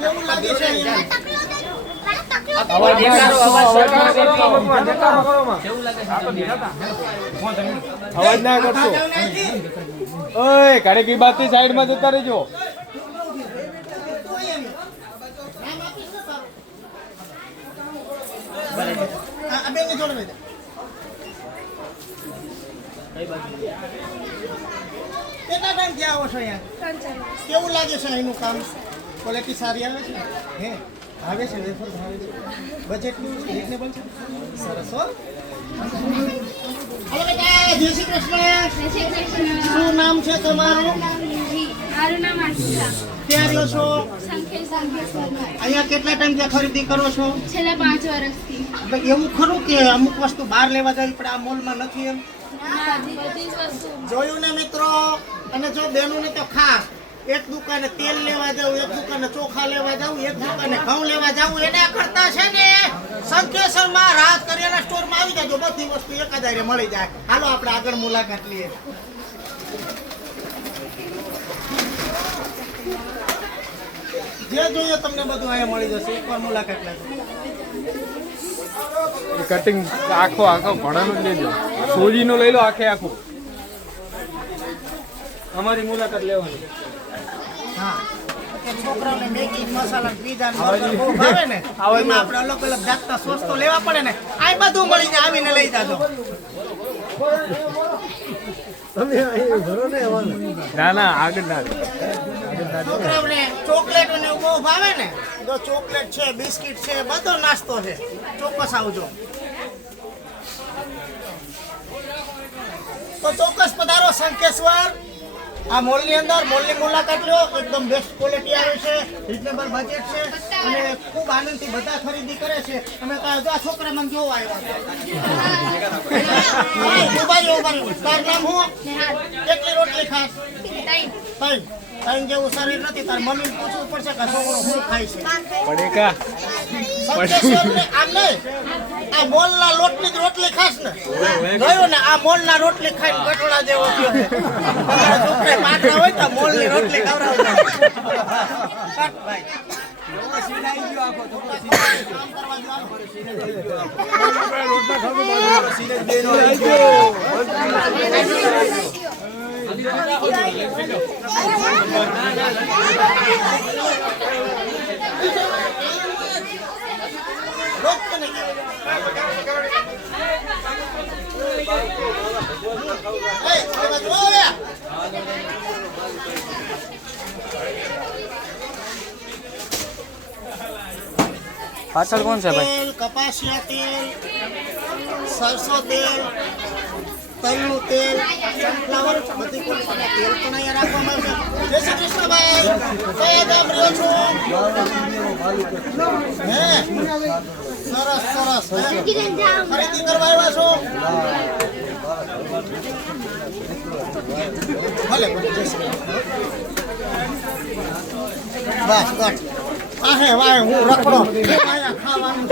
કેવું લાગે છે અહીંયા? અવાજ ના કરશો. ઓય ઘરે કી બાત થી સાઈડ માં જતા રહેજો. કેટલા ટાઈમ થી આવો છો અહીંયા? કેવું લાગે છે અહીંનું કામ? ક્વોલિટી સારી આવે છે? હે આવે છે વેફર ભાવે છે? બજેટનું રીઝનેબલ છે? સરસ હો. હલો બેટા, જય શ્રી કૃષ્ણ. શું નામ છે તમારું? મારું નામ આશિષા. ક્યાં રહ્યો છો? સંકેત. અહીંયા કેટલા ટાઈમથી ખરીદી કરો છો? છેલ્લા 5 વર્ષથી. એટલે એવું ખરું કે અમુક વસ્તુ બહાર લેવા જવી પડે, આ મોલમાં નથી એમ? બધી જ વસ્તુ. જોયું ને મિત્રો, અને જો બેનોને તો ખાસ એક દુકાને તેલ લેવા જાવું, એક દુકાને ચોખા લેવા જાવું, એક દુકાને ઘઉં લેવા જાવું, એના કરતા છે ને સંકેશ્વરમાં રાહત કરિયાણા સ્ટોરમાં આવી જાજો, બધી વસ્તુ એકાદારે મળી જાય. હાલો આપણે આગળ મુલાકાત લઈએ. જે જોઈએ તમને બધું અહીંયા મળી જશે, એકવાર મુલાકાત લેજો. કટિંગ આખો ભણાનું જ લેજો. સોજીનો લઈ લો આખે આખું. અમારી મુલાકાત લેવાની. હા, છોકરાઓને મેગી મસાલા પીઝા બર્ગર બહુ ભાવે ને, એમાં આપણે અલગ અલગ જાતના સોસ તો લેવા પડે ને. આ બધું મળી જાય, આવીને લઈ જાજો. ના ના આગળ ના. છોકરાઓને ચોકલેટ ને બહુ ભાવે ને, તો ચોકલેટ છે, બિસ્કિટ છે, બધો નાસ્તો છે. ચોક્કસ આવજો. તો ચોક્કસ પધારો સંકેશ્વર. આ મોલની અંદર મોલની મુલાકાત લો. એકદમ બેસ્ટ ક્વોલિટી આવે છે, રીઝનેબલ બજેટ છે અને ખૂબ આનંદથી બધા ખરીદી કરે છે. અમે કહ્યું આ છોકરા મને જોવા આવ્યા. તાર નામ હું? કેટલી રોટલી ખાસ? 3 જેવું શરીર નથી. તાર મમ્મીને પૂછવું પડશે કે છોકરો શું ખાય છે. પડેકા આમ નહીં, આ મોલના લોટની જ રોટલી ખાસ ને. જોયું ને, આ મોલના રોટલી ખાઈને ગઠોડા જેવો થયો છે. તમારા છોકરે પાટલા હોય તો મોલની રોટલી ખવડાવજો. ભાઈ પાછળ કોણ છે ભાઈ? તેલ, કપાસિયા તેલ, સરસો તેલ, તલનું તેલ, સનફ્લાવર, બધી ક્વોલિટીના તેલ પણ અહીંયા રાખવામાં આવે છે. જય શ્રી કૃષ્ણભાઈ, કયા ગામ રહ્યો છો? હે સરસ સરસ. ખરીદી કરવા આવ્યા છો? ભલે ભલે. જય શ્રી કૃષ્ણ. બસ બસ. આહે વાહે હું રખડો અહીંયા ખાવાનું.